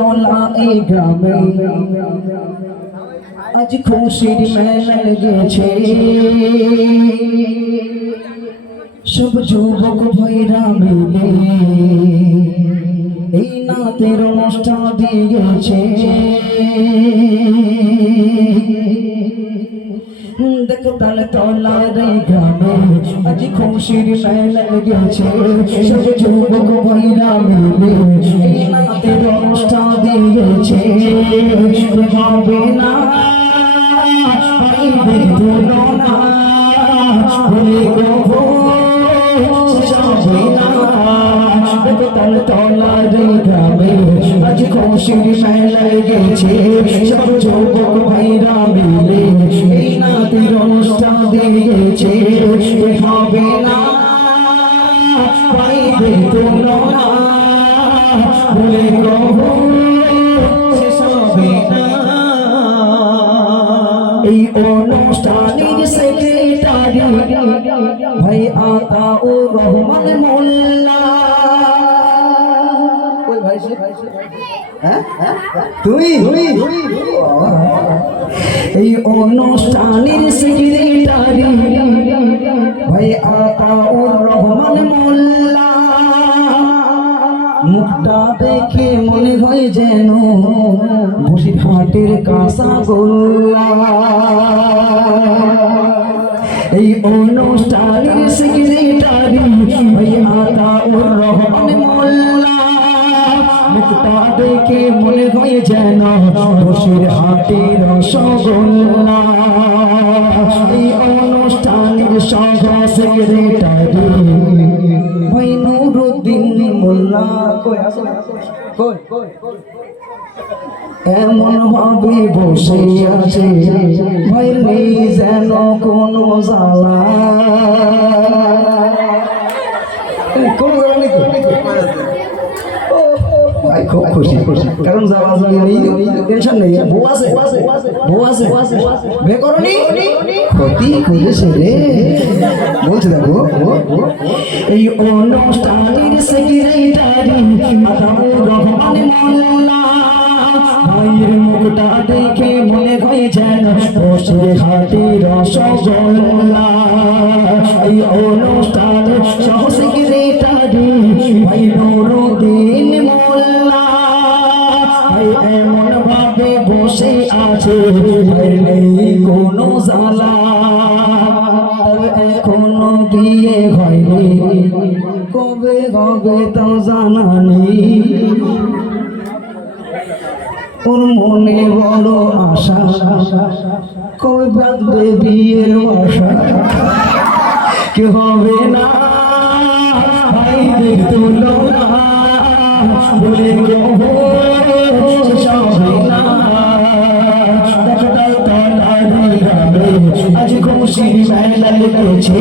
তলা এই গ্রামে আজ খুশির মেলা লেগেছে সব যুবক ভাইরা মিলে এই নাতের অনুষ্ঠান দিয়েছে দেখো তালে তলার এই গ্রামে আজ খুশির মেলা লেগেছে সব যুবক ভাইরা মিলে এই নাতের অনুষ্ঠান দিয়েছে হবে না পাইবে তুলনা বলে গো তলার গ্রামে আজ খুশির মেলা লেগেছে সব যুবক ভাইরা মিলে এই নাতের অনুষ্ঠান দিয়েছে হবে না পাইবে তুলনা বলে গো শেষ হবে না এই অনুষ্ঠানের সেক্রেটারি ভাই আতাউর রহমান মোল্লা তুই এই অনুষ্ঠানের সেক্রেটারি ভাই আতাউর রহমান মোল্লা মুখটা দেখে মনে হয় যেন বসিরহাটের কাঁচা গোল্লা এই অনুষ্ঠানের সেক্রেটারি ভাই আতাউর রহমান মোল্লা মুখটা দেখে মনে হয় যেন বসিরহাটের রসগোল্লা এই অনুষ্ঠানের সহ সেক্রেটারি ভাই নুরুদ্দিন মোল্লা এমন ভাবে বসে আছে ভাই নেই যেন কোনো জ্বালা খুব খুশি কারণ টেনশন নেই বউ আছে বে করনি ক্ষতি করেছে রে বলছে দেখো এই অনুষ্ঠানের সেক্রেটারি আতাউর রহমান মোল্লা ভাইয়ের মুখটা দেখে মনে হয় যেন বসিরহাটের রসগোল্লা এই অনুষ্ঠানের সহ সেক্রেটারি ভাই নুরুদ্দিন মোল্লা এমন ভাবে বসে আছে নেই কোনো জ্বালা এখনো বিয়ে হয়নি কবে হবে তো জানা নেই ওর মনে বড় আশা কবে বাঁধবে বিয়ের আশা কে হবে না ভাইদের তুলনা বলে গো আজ খুশির মেলা লেগেছে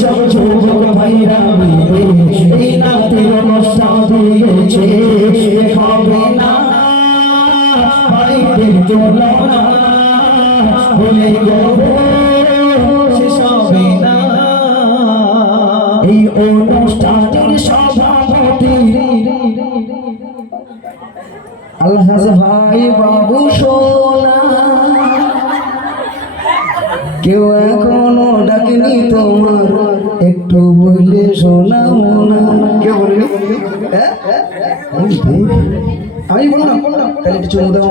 সব যুবক ভাইরা মিলে এই নাতের অনুষ্ঠান দিয়েছে হবে না ভাইদের তুলনা বলে গো শেষ হবে না এই অনুষ্ঠানের সভাপতি আল্লাহ ভাই বাবু সোনা কেউ এখনো ডাকেনি তোমার একটু বললে শোনাও না কেউ বলেনি আমি বললাম তাহলে একটু চলে দাও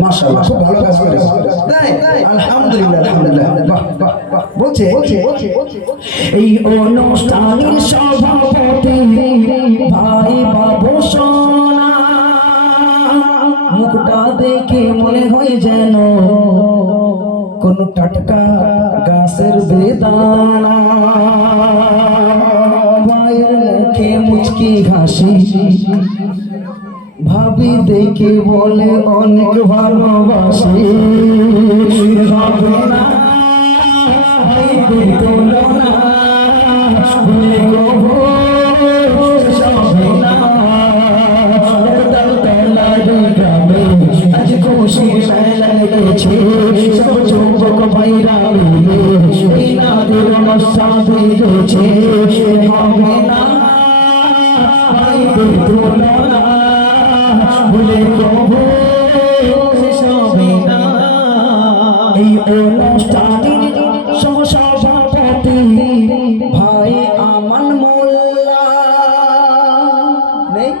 মাশাআল্লাহ খুব ভালো কাজ করেছে তাই আলহামদুলিল্লাহ বলছে এই অনুষ্ঠানের সভাপতি ভাই বাবু সোনা মুখটা দেখে মনে হয় যেন কোন টাটকা গাছের বেদানা ভাইয়ের মুখে মুচকি হাসি ভাবি দেখে বলে অনেক ভালোবাসি হবে না ভাইদের তুলনা বলে গো হবে না আজ খুশির মেলা লেগেছে সব যুবক ভাইরা মিলে এই নাদের অনুষ্ঠান দিয়েছে হবে না ভাইদের তুলনা ভুলে কবু শেষ হবে না। এই অনুষ্ঠানের সহসভাপতি ভাই আমান মোল্লা নেই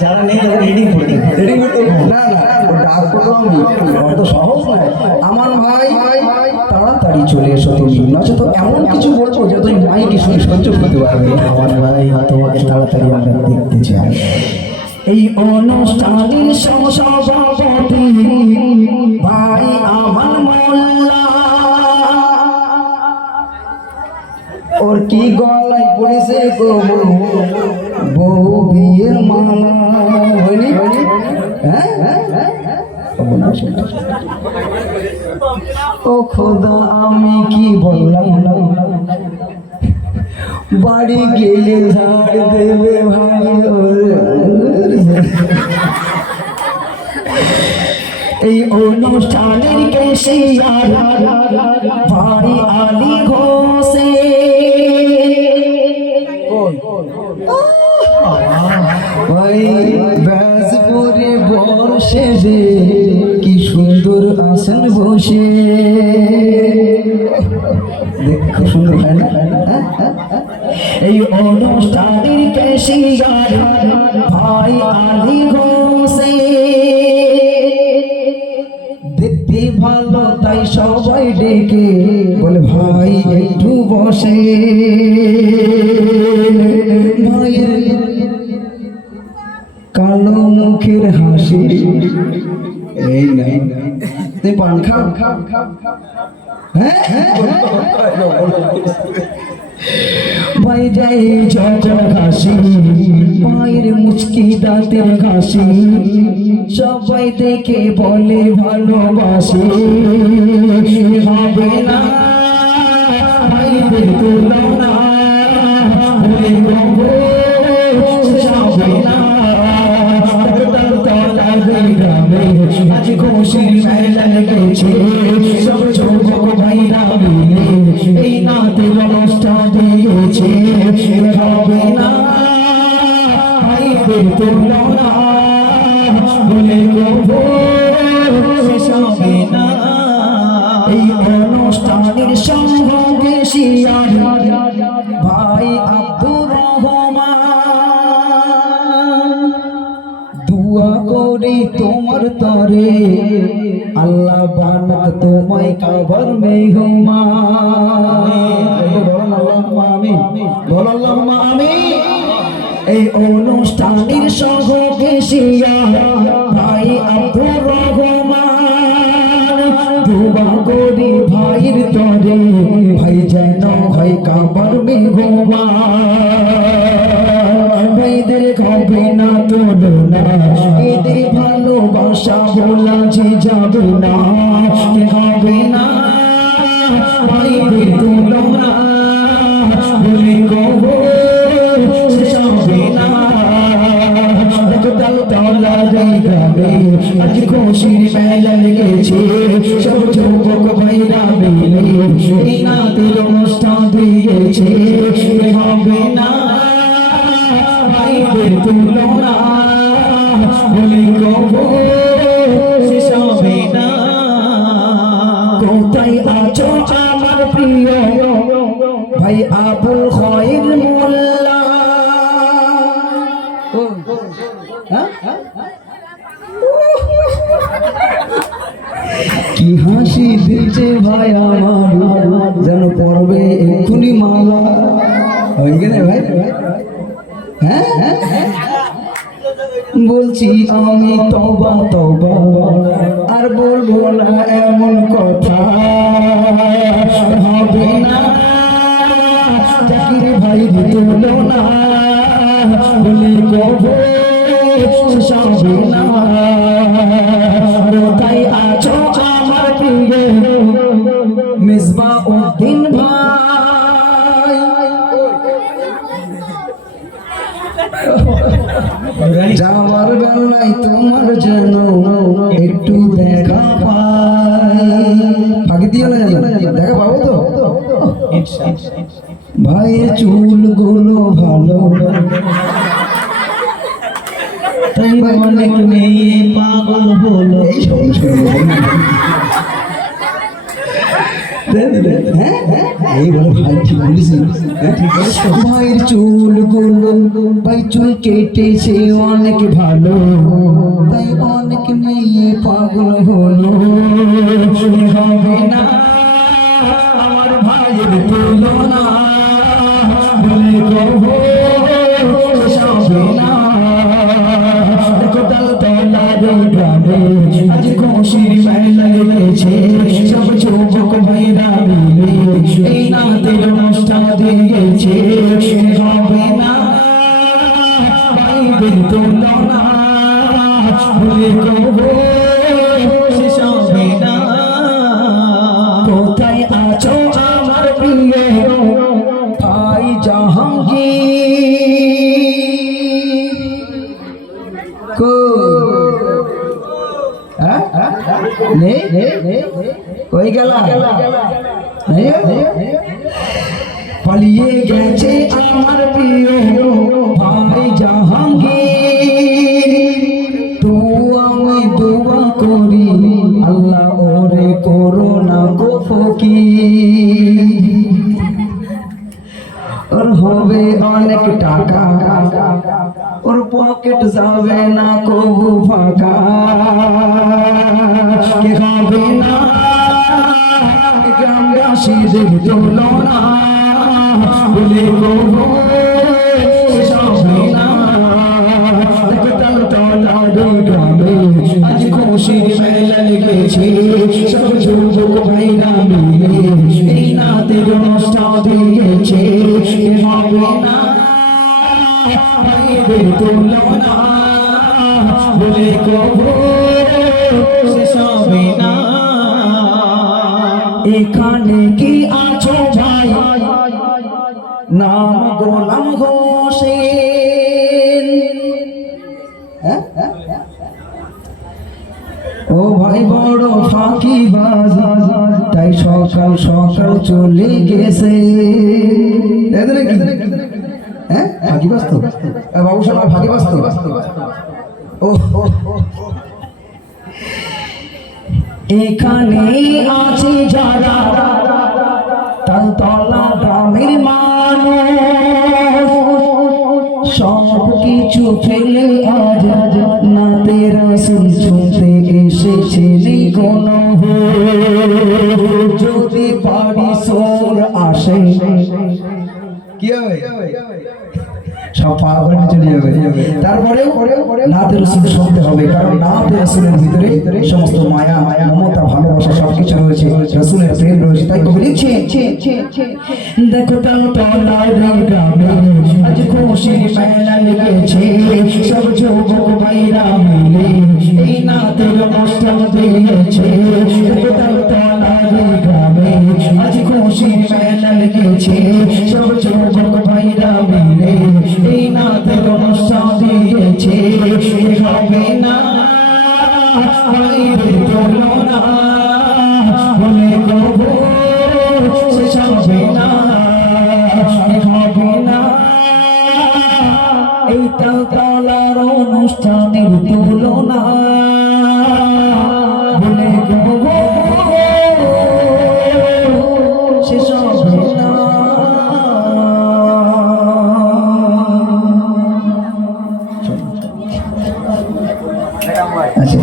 যারা নেই তাদের রিডিং করে সহজ নয়। আমার ভাই তাড়াতাড়ি চলে এসো তুমি, নচেত এমন কিছু বলছো যে তুমি মাইকে শুনে সহ্য করতে পারবে না। আমার ভাই তোমাকে তাড়াতাড়ি আমরা দেখতে চাই। এই অনুষ্ঠানের সহসভাপতি ভাই আমার মোল্লা, ওর কি গলায় পড়েছে গো বউ বিয়ের মালা হয়নি? হ্যাঁ ও খোদা আমি কি বললাম না, বাড়ি গেলে ঝাড় দেবে ভাই। এই অনুষ্ঠানের কেশিয়ার ভাই আলী ঘোষে ভাই ব্যাসপুরে বর্ষে যে কি সুন্দর আসেন বসে, খুব সুন্দর হয় না? এই অনুষ্ঠানের কেশিয়ার ভাই আলী ঘোষে দেখতে ভালো তাই সবাই ডেকে বলে ভাই একটু বসে। ভাইয়ের কালো মুখের হাসি এই নাই, তুই পান খাও ভাই যাই ঝড় ঘাসি, মায়ের মুচকি দাঁতের ঘাসি, সবাই দেখে বলে ভালোবাসি। হবে না ভাইদের তুলনা ভুলে কবু শেষ হবে না। গ্রামে আজ খুশির মেলা লেগেছে, সব যুবক ভাইরা মিলে এই নাতের অনুষ্ঠান দিয়েছে। হবে না ভাইদের তুলনা ভুলে কবু শেষ হবে না। এই অনুষ্ঠানের সঙ্গে শিয়ার ভাই আব্দুর রহমান, দুয়া করি তোমার তরে আল্লাহ বানাক তোমায় কাবার মেহমান। এই অনুষ্ঠানের সঙ্গে শিয়ার ভাই আব্দুর রহমান, দুয়া করি ভাইয়ের তরে ভাই যেন হয় কাবার মেহমান। ভাইদের হবে না তুলনা, এদের ভালোবাসা বলা যে যাবে না। হবে না ভাইদের তুলনা বলে কবু শেষ হবে না। আজ খুশির মেলা লেগেছে, সব যুবক ভাইরা মিলে এই নাতের অনুষ্ঠান দিয়েছে। হবে না ভাইদের তুলনা বলে কবু শেষ হবে না। কোথায় আছো আমার প্রিয় ভাই আবুল খয়ের মোল্লা? কি হাসি দিচ্ছে ভাই আমার, যেন পড়বে এক্ষুনি মালা। ভাই হ্যাঁ বলছি আমি তওবা তওবা আর বলবো না এমন কথা। হবে না জাকির ভাই তুলনা বলে কবু শেষ হবে না। তাই আছো আমার প্রিয় মিসবাহ উদ্দিন ভাই। যাওয়ার বেলায় তোমার যেন একটু দেখা পাই। ফাঁকি দিও না যেন, দেখা পাবো তো? ভাইয়ের চুলগুলো ভালো, তাই অনেক মেয়ে পাগল হলো। এই বলে ভাই ঠিক বলিস, ভাইয়ের চুলগুলো, ভাই চুল কেটেছে অনেক ভালো, তাই অনেক মেয়ে পাগল হলো। হবে না আমার ভাইয়ের তুলনা, বলে কবো হবে না। আজ খুশির মেলা লেগেছে, সব যুবক ভাইরা মিলে এই নাতের অনুষ্ঠান দিয়েছে। হবে না ভাইদের তুলনা, বলে কবো শেষ হবে না। কোথায় আছো আমার প্রিয় ভাই জাহাঙ্গীর? কই গেলা? পালিয়ে গেছে আমার প্রিয় ভাই জাহাঙ্গীর। তো আমি দোয়া করি আল্লাহ ওরে করোনা গো ফকির। ওর হবে অনেক টাকা, ওর পকেট যাবে না কবু ফাঁকা। কে হবে না গ্রামবাসীদের তুলনা, বলে কবু হবে না। গ্রামে আজ খুশির মেলা লেগেছে, সব যুবক ভাইরা মিলে এই নাতের অনুষ্ঠান দিয়েছে। হবে না ভাইদের তুলনা, বলে কবো শেষ হবে না। এখানে কি আছো ভাই, নাম গোলাম হোসেন? ও ভাই বড় ফাঁকিবাজ, তাই সকাল সকাল চলে গেছে। হ্যাঁ ফাঁকিবাজ তো বাবু সাহেব, ফাঁকিবাজ তো। ও এখানে আছে যারা তালতলা গ্রামের মানুষ, সব কিছু ফেলে আজ নাতে রাসূল শুনতে এসেছে কোন। যদি বাড়ি সোর আসে কি হবে? সব পাগল চলে যাবে। তারপরেও নাতে রাসূল শুনতে হবে, কারণ নাতে রাসূলের ভিতরে সমস্ত মায়া মমতা ভালোবাসা সবকিছু রয়েছে, রাসূলের প্রেম রয়েছে। তাই কবি লিখছে, দেখো তালতলার গ্রামে আজ খুশির মেলা লেগেছে, সব যুবক ভাইরা মিলে এই নাতের অনুষ্ঠান দিয়েছে। দেখো তালতলার গ্রামে আজ খুশির মেলা লেগেছে, সব যুবক ভাইরা মিলে এই নাতের অনুষ্ঠান দিয়েছে। হবে না ভাইদের তুলনা, বলে কবো শেষ হবে না। হবে না এই তালতলার অনুষ্ঠানের তুলনা, বলে কবো শেষ হবে না। আচ্ছা